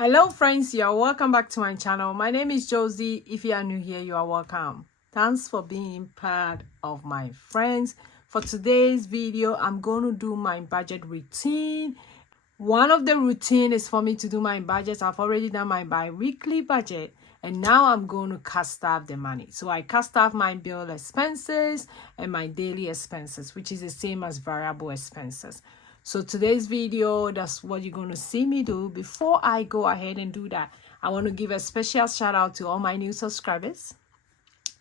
Hello friends, you are welcome back to my channel. My name is Josy. If you are new here, you are welcome. Thanks for being part of my friends. For today's video, I'm going to do my budget routine. One of the routine is for me to do my budget. I've already done my bi-weekly budget, and now I'm going to cast off the money. So I cast off my bill expenses and my daily expenses, which is the same as variable expenses. So today's video, that's what you're going to see me do. Before I go ahead and do that, I want to give a special shout out to all my new subscribers.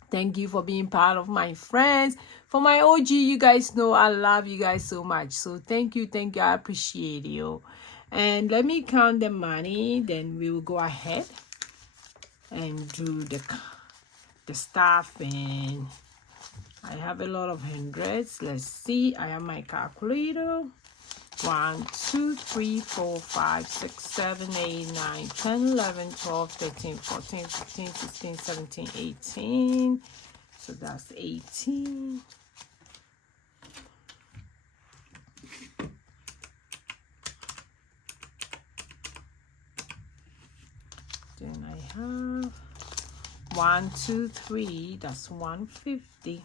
Thank you for being part of my friends. For my OG, you guys know I love you guys so much. So thank you. I appreciate you. And let me count the money. Then we will go ahead and do the stuff. And I have a lot of hundreds. Let's see. I have my calculator. 1, 2, 3, 4, 5, 6, 7, 8, 9, 10, 11, 12, 13, 14, 15, 16, 17, 18. So that's 18. Then I have 1, 2, 3. That's 150.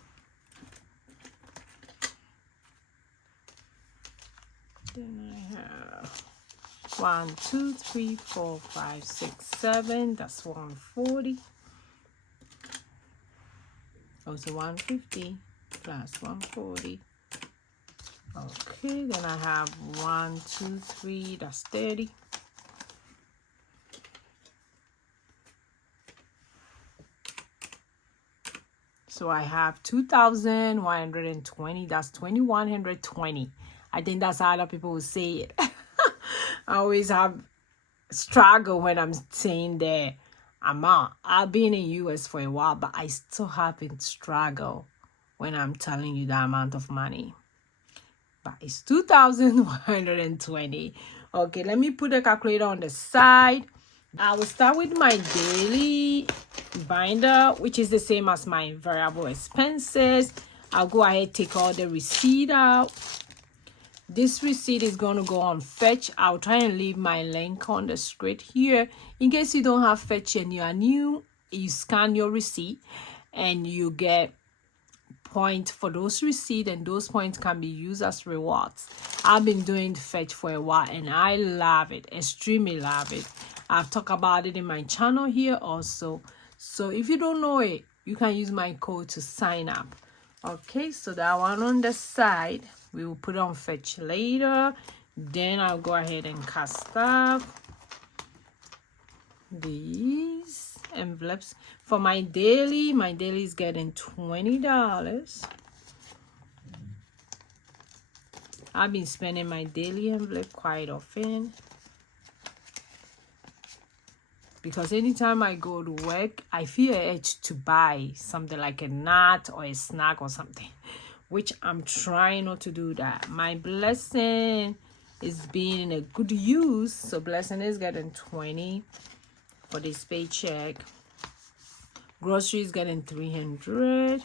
Then I have 1, 2, 3, 4, 5, 6, 7. That's 140. Also 150 plus 140. Okay, then I have 1, 2, 3. That's 30. So I have 2,120. That's 2,120. I think that's how other people will say it. I always have struggle when I'm saying the amount. I've been in US for a while, but I still haven't struggle when I'm telling you the amount of money. But it's 2,120. Okay, let me put a calculator on the side. I will start with my daily binder, which is the same as my variable expenses. I'll go ahead, take all the receipt out. This receipt is going to go on Fetch. I'll try and leave my link on the screen here. In case you don't have Fetch and you are new, you scan your receipt and you get points for those receipts, and those points can be used as rewards. I've been doing Fetch for a while and I love it, extremely love it. I've talked about it in my channel here also. So if you don't know it, you can use my code to sign up. Okay, so that one on the side, we will put on Fetch later. Then I'll go ahead and cast off these envelopes. For my daily is getting $20. I've been spending my daily envelope quite often, because anytime I go to work, I feel an urge to buy something like a nut or a snack or something, which I'm trying not to do that. My blessing is being in a good use. So blessing is getting 20 for this paycheck. Grocery is getting 300.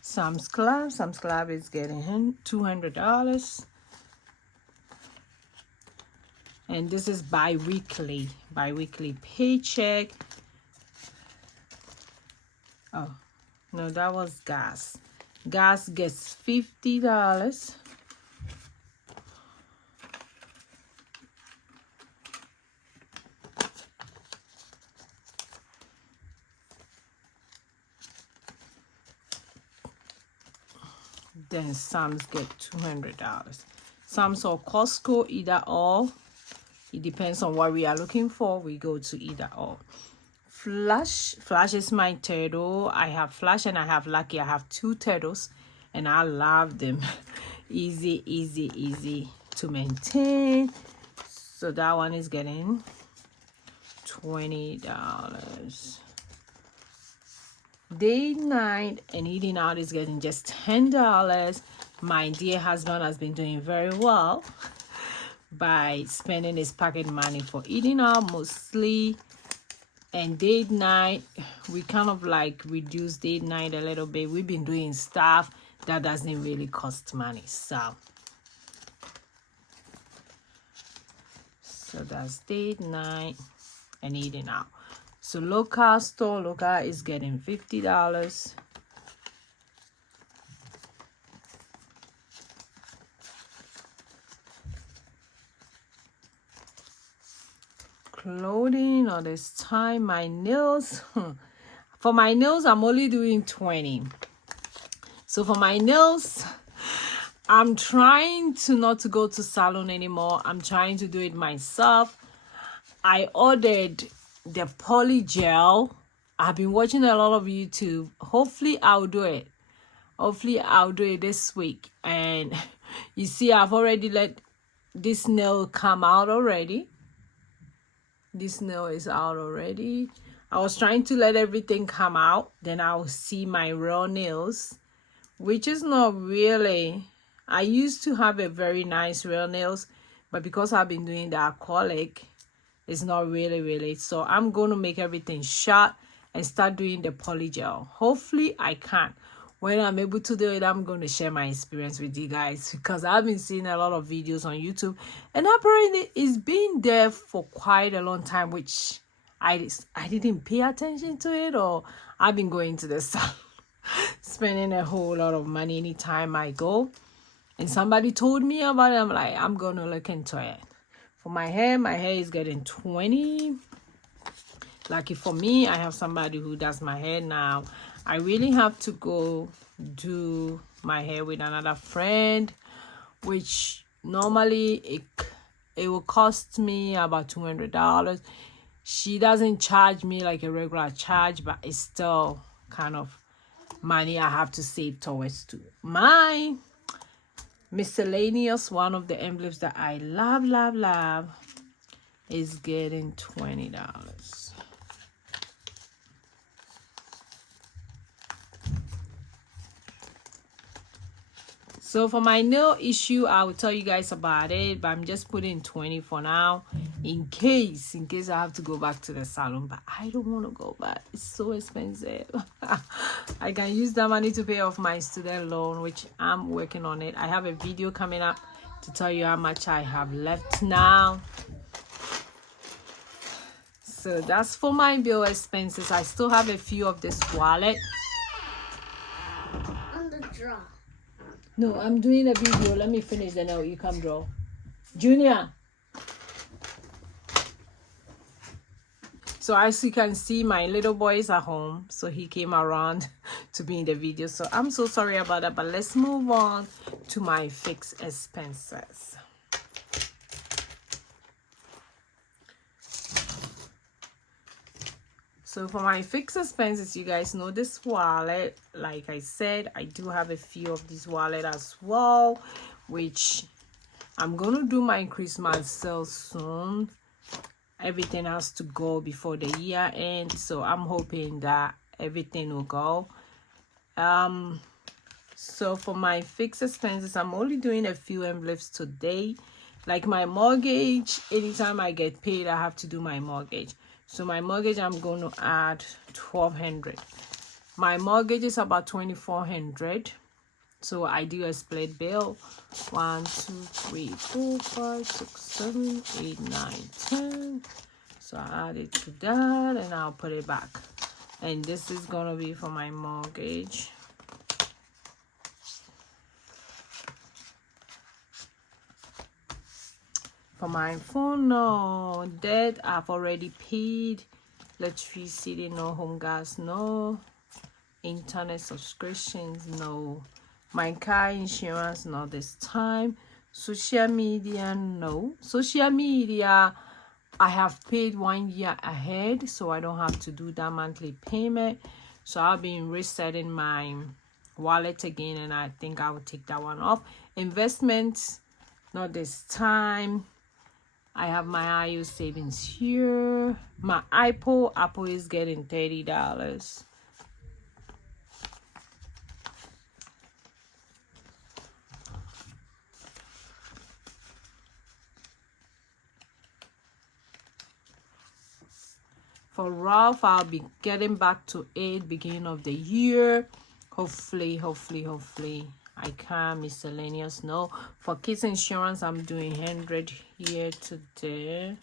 Sam's Club is getting $200. And this is bi-weekly paycheck. Oh, no, that was gas. Gas gets $50. Then Sam's get $200. Sam's or Costco, either or. It depends on what we are looking for. We go to either or. Flash is my turtle. I have Flash and I have Lucky. I have 2 turtles and I love them. easy to maintain. So that one is getting $20. Day, night, and eating out is getting just $10. my dear husband has been doing very well by spending his pocket money for eating out mostly, and date night. We kind of like reduce date night a little bit. We've been doing stuff that doesn't really cost money. So that's date night and eating out. So local store, local is getting $50. Clothing, or this time my nails. For my nails, I'm only doing 20. So for my nails, I'm trying to not to go to salon anymore. I'm trying to do it myself. I ordered the poly gel. I've been watching a lot of YouTube. Hopefully I'll do it. Hopefully I'll do it this week. And you see, I've already let this nail come out already. This nail is out already. I was trying to let everything come out, then I'll see my real nails, which is not really. I used to have a very nice real nails, but because I've been doing the acrylic, it's not really. So I'm going to make everything short and start doing the poly gel. Hopefully I can. When I'm able to do it, I'm going to share my experience with you guys, because I've been seeing a lot of videos on YouTube, and apparently it's been there for quite a long time, which I didn't pay attention to it, or I've been going to the salon spending a whole lot of money anytime I go, and somebody told me about it. I'm like, I'm going to look into it. For my hair is getting 20. Lucky for me, I have somebody who does my hair now. I really have to go do my hair with another friend, which normally it will cost me about $200. She doesn't charge me like a regular charge, but it's still kind of money I have to save towards to my miscellaneous. One of the envelopes that I love is getting $20. So for my nail issue, I will tell you guys about it, but I'm just putting 20 for now in case I have to go back to the salon. But I don't want to go back. It's so expensive. I can use that money to pay off my student loan, which I'm working on it. I have a video coming up to tell you how much I have left now. So that's for my bill expenses. I still have a few of this wallet. On the draw. No, I'm doing a video. Let me finish, then you come draw. Junior. So as you can see, my little boy is at home. So he came around to be in the video. So I'm so sorry about that. But let's move on to my fixed expenses. So for my fixed expenses, you guys know this wallet. Like I said, I do have a few of this wallet as well, which I'm going to do my Christmas sale soon. Everything has to go before the year ends, so I'm hoping that everything will go. So for my fixed expenses, I'm only doing a few envelopes today. Like my mortgage, anytime I get paid, I have to do my mortgage. So my mortgage, I'm going to add $1,200. My mortgage is about $2,400. So I do a split bill. 1, 2, 3, 4, 5, 6, 7, 8, 9, 10. So I add it to that and I'll put it back. And this is going to be for my mortgage. For my phone, no. Debt, I've already paid. Electricity, no. Home gas, no. Internet subscriptions, no. My car insurance, not this time. Social media, no. Social media, I have paid 1 year ahead, so I don't have to do that monthly payment. So I've been resetting my wallet again, and I think I will take that one off. Investments, not this time. I have my IO savings here. My Apple is getting $30. For Ralph, I'll be getting back to 8 beginning of the year. Hopefully I can. Miscellaneous, no. For kids insurance, I'm doing 100 here today.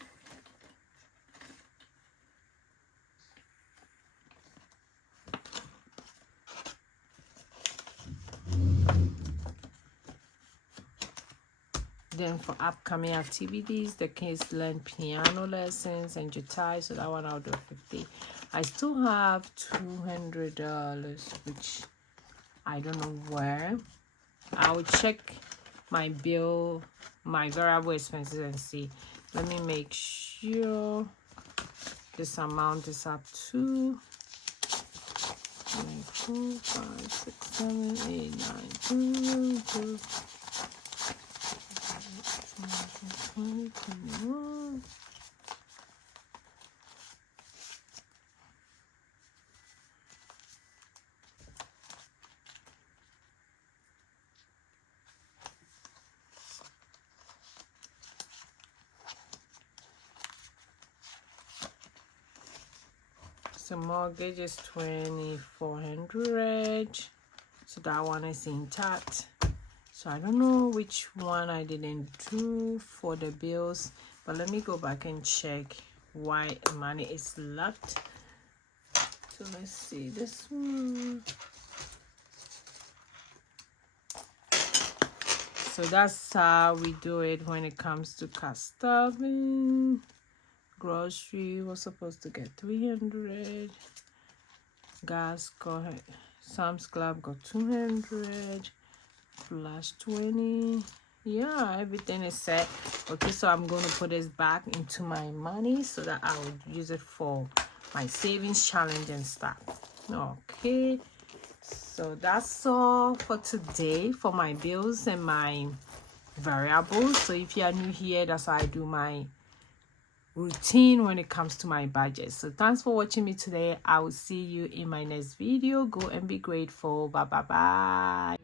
Then for upcoming activities, the kids learn piano lessons and guitar, so that one I'll do 50. I still have $200, which I don't know where. I will check my bill, my variable expenses, and see. Let me make sure this amount is up to 4, 5, 6, 7, 8, 9, 2. So mortgage is $2,400. So that one is intact. So I don't know which one I didn't do for the bills, but let me go back and check why money is left. So let's see this one. So that's how we do it when it comes to customing. Grocery was supposed to get 300. Gas got Sam's Club got 200 plus 20. Yeah, everything is set. Okay, so I'm going to put this back into my money so that I would use it for my savings challenge and stuff. Okay, so that's all for today for my bills and my variables. So if you are new here, that's how I do my routine when it comes to my budget. So thanks for watching me today. I will see you in my next video. Go and be grateful. Bye.